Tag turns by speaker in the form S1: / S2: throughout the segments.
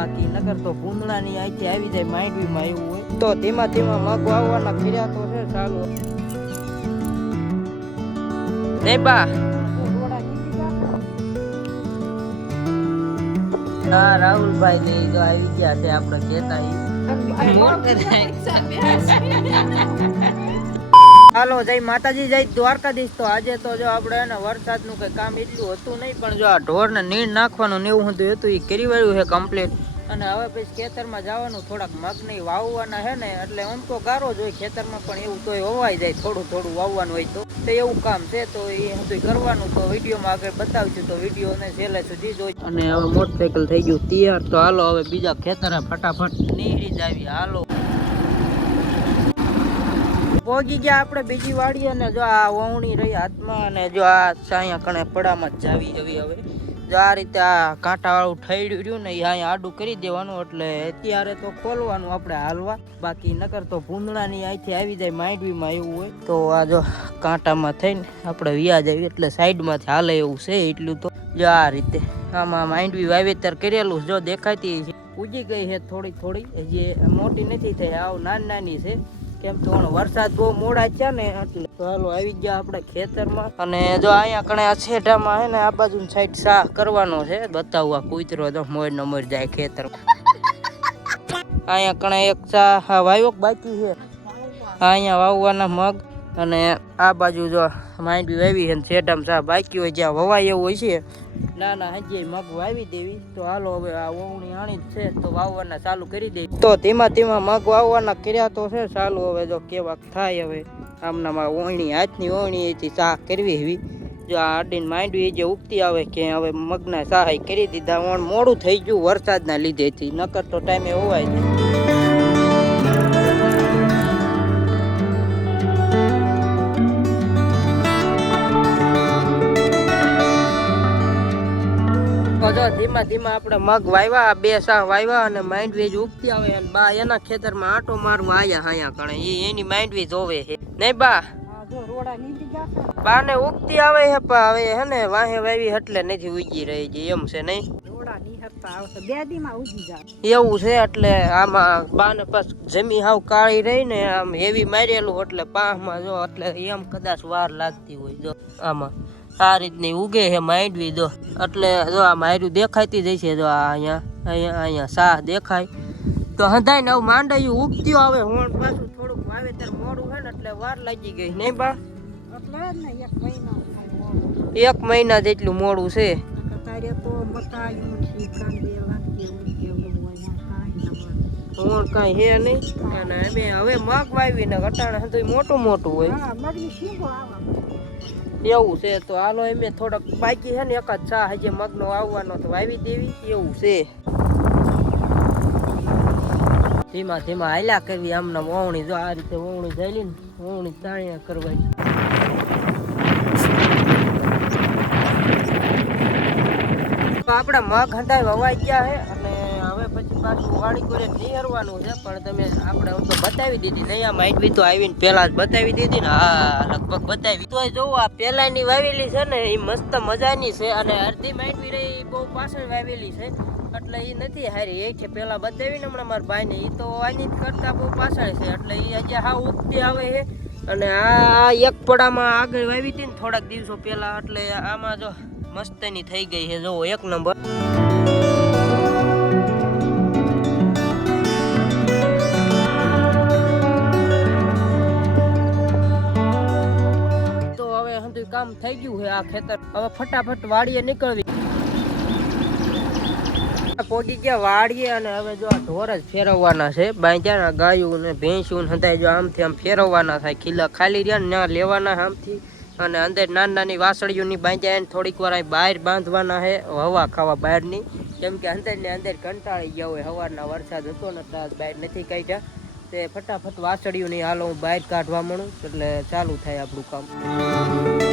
S1: બાકી નકર તો ભૂંદડાની અહીંથી આવી જાય માંડવીમાં એવું હોય. તો ધીમા ધીમા મગ વાવવાના ખીર્યા તો છે ચાલુ. નહીં બા. હા રાહુલભાઈ ને જો આવી ગયા છે આપણે કેતા ઈ. હાલો જય માતાજી જય દ્વારકાધીશ. તો આજે તો જો આપણે એને વરસાદનું કઈ કામ એટલું હતું નહીં પણ જો આ ઢોરને નીણ નાખવાનું ને એવું હતું હતું એ કરી વાળ્યું છે કમ્પ્લીટ અને હવે પછી ખેતરમાં જવાનું, થોડાક મગની વાવવાના છે ને, એટલે આમ તો ગારો જ હોય ખેતરમાં, પણ એવું તોય હોવાય જાય, થોડું થોડું વાવવાનું હોય તો. તો એવું કામ છે, તો એ હતું કરવાનું, તો વિડીયોમાં આગળ બતાવજો તો વિડીયોને છેલ્લે સુધી જોઈ. અને હવે મોટરસાઇકલ થઈ ગયું તૈયાર, તો હાલો, હવે બીજા ખેતરે ફટાફટ નીકળી જ આવી હાલો. પોગી ગયા આપણે બીજી વાડી અને જો આ વહુણી રહી હાથમાં, અને જો આ અહીંયા કણે પડામાં જ જાવી હવે હવે. આ રીતે આ કાંટા વાળું ઠેડ્યું રહ્યું ને અહીંયા આડું કરી દેવાનું એટલે અત્યારે તો ખોલવાનું આપણે હાલવા. બાકી નકર તો ભૂંદડાની અહીંથી આવી જાય માંડવીમાં એવું હોય. તો આ જો કાંટામાં થઈને આપણે વ્યાજ આવી એટલે સાઈડમાંથી હાલે એવું છે એટલું તો. જો આ રીતે આમાં માંડવી વાવેતર કરેલું જો દેખાતી ઉજી ગઈ છે થોડી થોડી જે મોટી નથી થઈ, આવ નાની નાની છે. કેમ તો વરસાદ બહુ મોડા છે ને એટલે ચાલો આવી ગયા આપણે ખેતરમાં. અને જો અહીંયા કણે આ છેડામાં હે ને આ બાજુ સાઈડ શાહ કરવાનો છે બતાવવા કૂતરો તો મોર નો મોર જાય ખેતર. અહીંયા કણે એક શાહ વાયો બાકી છે? અહીંયા વાવવાના મગ અને આ બાજુ જો માંડવી વાવી છે ને સાહેબ બાકી હોય જ્યાં વવાય એવું હોય છે. ના ના હજી મગ વાવી દેવી. તો હાલો હવે આ વવણી આણી છે તો વાવવાના ચાલુ કરી દે. તો ધીમા ધીમા મગ વાવવાના કર્યા તો છે ચાલુ. હવે જો કેવા થાય હવે. આમનામાં ઓણી હાથની ઓણી એથી ચા કરવી એવી જો આ અડીને માંડવી જે ઉગતી આવે કે હવે મગના સહાય કરી દીધા ઓણ મોડું થઈ ગયું વરસાદના લીધેથી. નકર તો ટાઈમે હોવાય નહીં. જો ધીમા ધીમા આપણે મગ વાવ્યા બે સા વાવ્યા અને માઇન્ડ વેજ ઉગતી આવે અને બા એના ખેતરમાં આટો મારવા આયા હાયા કણે. એ એની માઇન્ડ વેજ હોવે હે નહીં બા બાને ઉગતી આવે હે પા હવે હે ને વાહે વાવી એટલે નથી ઉગી રહી જે એમ છે નહીં? એવું છે એટલે આમાં બાને પાસ જમી હાવ કાળી રહી ને આમ હેવી મારેલું એટલે પાહમાં જો એટલે એમ કદાચ વાર લાગતી હોય જો આમાં. આ રીતની ઉગે છે માંડવી જો. એટલે જો આ માર્યું દેખાતી જાય છે જો આ અહીંયા. અહીંયા અહીંયા સાહ દેખાય. તો હંધાય ને આવું માંડાયું ઉગતી આવે. હું પાછું થોડુંક વાવેતર મોડું હોય ને એટલે વાર લાગી ગઈ. નહીં બા? એક મહિના જેટલું મોડું છે. હું કાંઈ હે નહીં. અને અમે હવે મગ વાવીને ઘટાણે હતું મોટું મોટું હોય એવું છે તો હાલો એમ થોડોક બાકી છે ને એક જ ચા હજી મગનો આવવાનો તો વાવી દેવી, એવું છે. ધીમા ધીમા હાલ્યા કરવી આમના વવણી, જો આ રીતે વવણી જઈલી ને વવણી તાણ્યા કરવાની આપણા મગ હંધાઈ વવાઈ ગયા છે. અને હવે પછી પાછું વાડી કોરે નિહરવાનું છે, પણ તમે આપણે હું તો બતાવી દીધી. નહીં આ માઇટવી તો આવીને પેલા જ બતાવી દીધી ને, હા, લગભગ બતાવી. તો જોવો, આ પેલાની વાવેલી છે ને, એ મસ્ત મજાની છે અને અડધી માઇટવી રહી બહુ પાછળ વાવેલી છે. એટલે એ નથી હારી. એ છે પહેલાં બતાવીને હમણાં મારા ભાઈને. એ તો આની કરતા બહુ પાછળ છે. એટલે એ હજી હા ઉગતી આવે છે. અને આ એક પડામાં આગળ વાવી હતી ને થોડાક દિવસો પહેલાં, એટલે આમાં જો મસ્તની થઈ ગઈ છે. જો એક નંબર. છે આ ખેતર. હવે ફટાફટ વાડીએ નીકળવી. પોગી ગયા વાડીએ અને હવે જો આ ઢોર જ ફેરવવાના છે. બાંધ્યાના ગાયું ને ભેંસું ને હંધાય જો આમથી આમ ફેરવવાના થાય. ખીલા ખાલી રહ્યા ને લેવાના આમથી. અને અંદર નાની નાની વાસળીઓની બાંધ્યા એને થોડીક વાર બહાર બાંધવાના છે. હવા ખાવા બહારની. કેમ કે અંદર ને અંદર કંટાળી ગયા હોય. સવારના વરસાદ હતો ને બહાર નથી કાઢ્યા. તે ફટાફટ વાસળીઓની હાલો હું બહાર કાઢવા મળું. એટલે ચાલુ થાય આપણું કામ.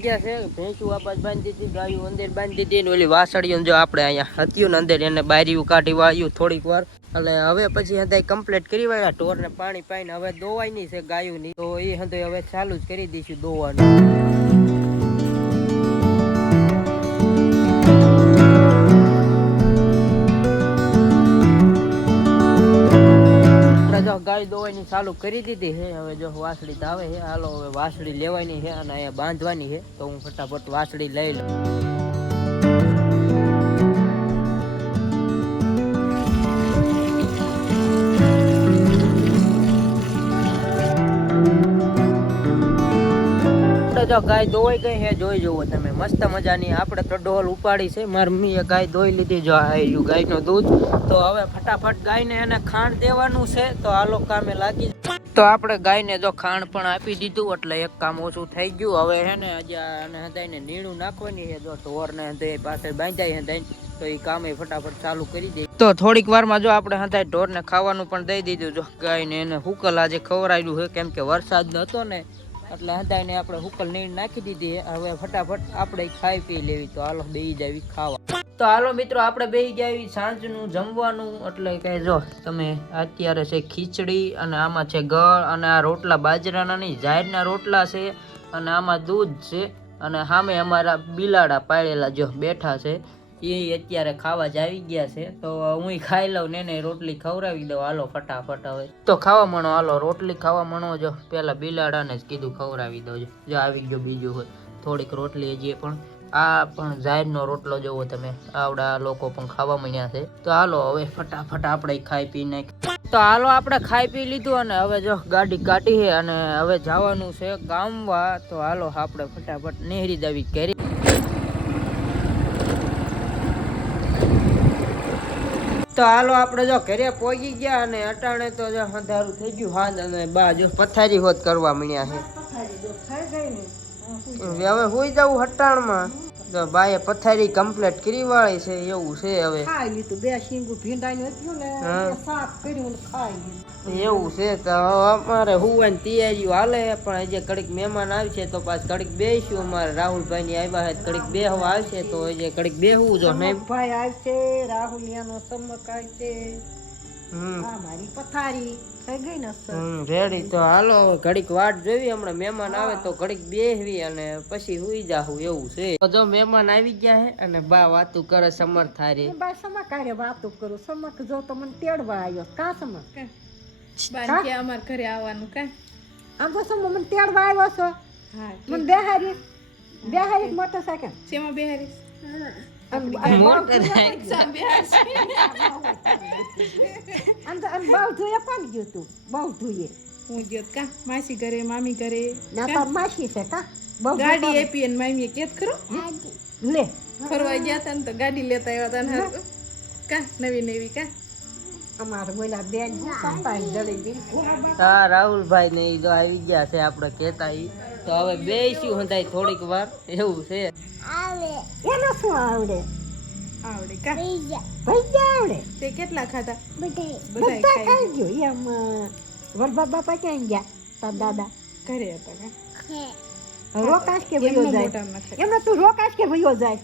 S1: ફેરવાઈ ગયા છે. ભેંસું આપાસ બાંધી દીધી, ગાયું અંદર બાંધી દીધી ને ઓલી વાસળીઓ જો આપણે અહીંયા હત્યું ને અંદર એને બારીયું કાઢી વાળ્યું થોડીક વાર. એટલે હવે પછી હંધાઈ કમ્પ્લીટ કરી વાળા ઢોરને પાણી પાઈને હવે દોવાય નહીં છે ગાયું નહીં તો એ હંધાઈ હવે ચાલુ જ કરી દઈશું દોવાનું. ગાય દોવાની ચાલુ કરી દીધી છે. હવે જો વાસળી આવે છે. હાલો, હવે વાસળી લેવાની છે અને અહીંયા બાંધવાની છે. તો હું ફટાફટ વાસળી લઈ લઉં. જો ગાય દોઈ ગઈ હે જોઈ જુઓ તમે. મસ્ત મજાની આપણે તો ડોલ ઉપાડી છે. મારી મમ્મીએ ગાય દોઈ લીધી, જો આવ્યું ગાયનું દૂધ. તો હવે ફટાફટ ગાયને એને ખાંડ દેવાનું છે. તો હાલો કામે લાગી તો આપણે ગાયને જો ખાંડ પણ આપી દીધું, એટલે એક કામ ઓછું થઈ ગયું. હવે હે ને હદાઈને નીણું નાખવાની છે. જો ઢોરને હદાઈ પાસે બાંધાય હદાય તો એ કામે ફટાફટ ચાલુ કરી દે. તો થોડીક વારમાં જો આપણે હદાય ઢોરને ખાવાનું પણ દઈ દીધું. જો ગાયને એને હુકલ આજે ખવડાયું છે. કેમ કે વરસાદ નતો ને એટલે હદાઈને આપણે હુકલ નીર નાખી દીધી. હવે ફટાફટ આપણે ખાઈ પી લેવી. તો હાલો બેહી જાવી ખાવા. તો હાલો મિત્રો, આપણે બેહી જાવી સાંજનું જમવાનું. એટલે કે જો, તમે અત્યારે છે ખીચડી અને આમાં છે ગળ અને આ રોટલા બાજરાના નહીં, જાહેરના રોટલા છે અને આમાં દૂધ છે અને સામે અમારા બિલાડા પાળેલા જો બેઠા છે. એ અત્યારે ખાવા જ આવી ગયા છે. તો હું ખાઈ લઉં ને રોટલી ખવડાવી દઉં. હાલો, ફટાફટ હવે. તો ખાવા મણો, હાલો, રોટલી ખાવા મણો જો. પેલા બિલાડાને જ કીધું ખવડાવી દઉં જો. આવી ગયો બીજું હોય. થોડીક રોટલી હજી પણ. આ પણ જાહેરનો રોટલો જોવો તમે. આવડા લોકો પણ ખાવા માંડ્યા છે. તો હાલો, હવે ફટાફટ આપણે ખાઈ પી નાખી. તો હાલો, આપણે ખાઈ પી લીધું અને હવે જો ગાડી કાઢી છે અને હવે જવાનું છે ગામવા તો હાલો, આપણે ફટાફટ નેહરી દાવી કરી તો હાલો આપણે જો ઘરે પહોંચી ગયા અને અટાણે તો જો અંધારું થઈ ગયું. હાંજ અને બા જો પથારી હોત કરવા મળ્યા છે. હવે હોઈ જવું હટાણમાં. તો બાએ પથારી કમ્પ્લીટ કરી વાળી છે એવું છે હવે.
S2: ખાઈ લીધું બે શીંગું ભીંડાયું હતું ને સાફ કર્યું ખાઈ લીધું.
S1: એવું છે તો હવે અમારે હુવાની તૈયારીઓ હાલે પણ હજી કડીક મહેમાન આવશે તો પાછ કડીક બેસ્યું અમારે રાહુલભાઈ ની આવ્યા છે કડીક બેહવા આવશે તો હજી કડીક બેહવું જો નહીં?
S2: ભાઈ આવશે રાહુલિયાનો સમક આવશે. આ મારી પથારી. થઈ ગઈ ને
S1: રેડી. તો હાલો ઘડીક વાટ જોવી. હમણાં મહેમાન આવે તો ઘડીક બેહવી અને પછી હુઈ જાહું એવું છે. તો જો મહેમાન આવી ગયા હે અને બા વાતું કરે સમર થારી.
S2: બા સમા કારે વાતું કરું? સમક જો તો મને તેડવા આવ્યો કા સમક
S3: બાન કે? અમાર ઘરે આવવાનું કા?
S2: આમ તો સમ મને તેડવા આવ્યો છો.
S3: હા
S2: મને બેહારી બેહારી મોટરસાયકલ.
S3: શેમાં બેહારી
S2: અને
S1: મોટર
S2: અને બહુ કોણ ગયું તું બહુ
S3: હું ગયો કા માસી ઘરે મામી ઘરે
S2: ના તાર માસી છે કા બહુ
S3: ગાડી એપી અને મામીએ કેત ખરો
S2: લે
S3: ફરવા ગયા તા ને તો ગાડી લેતા આવ્યા તા ને કા નવી નવી કા
S2: અમારે બોલા બેન સંતાઈ જડી ગઈ
S1: હા રાહુલભાઈ ને ઈ તો આવી ગયા છે આપણે કેતા ઈ તો હવે બેસ્યું હંધાય થોડીક વાર. એવું છે.
S2: એને શું આવડે?
S3: આવડે કા?
S2: ભૈયા આવડે?
S3: તે કેટલા ખાતા બધાય.
S2: બધા
S3: ખાઈ
S2: ગયો. એમ વરબા બાપા ક્યાં ગયા? તાર દાદા.
S3: ઘરે હતા કા?
S2: રોકાશ કે ભયો જાય? એમને તું રોકાશ કે ભયો જાય?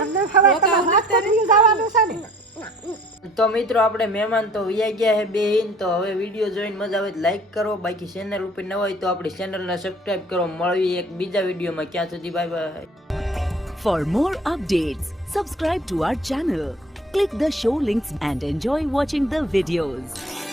S2: અમને ખબર તમારે
S3: નથી
S2: ભયો જવાનું છે ને?
S1: તો મિત્રો, આપણે મહેમાન તો વ્યાઈ ગયા છે બે ઇન તો હવે વીડિયો જોઈને મજા આવે લાઈક કરો. બાકી ચેનલ ઉપર ન હોય તો આપણી ચેનલને સબસ્ક્રાઈબ કરો. મળવી એક બીજા વિડીયોમાં. ક્યાં સુધી bye bye
S4: for more updates subscribe to our channel click the show links and enjoy watching the videos.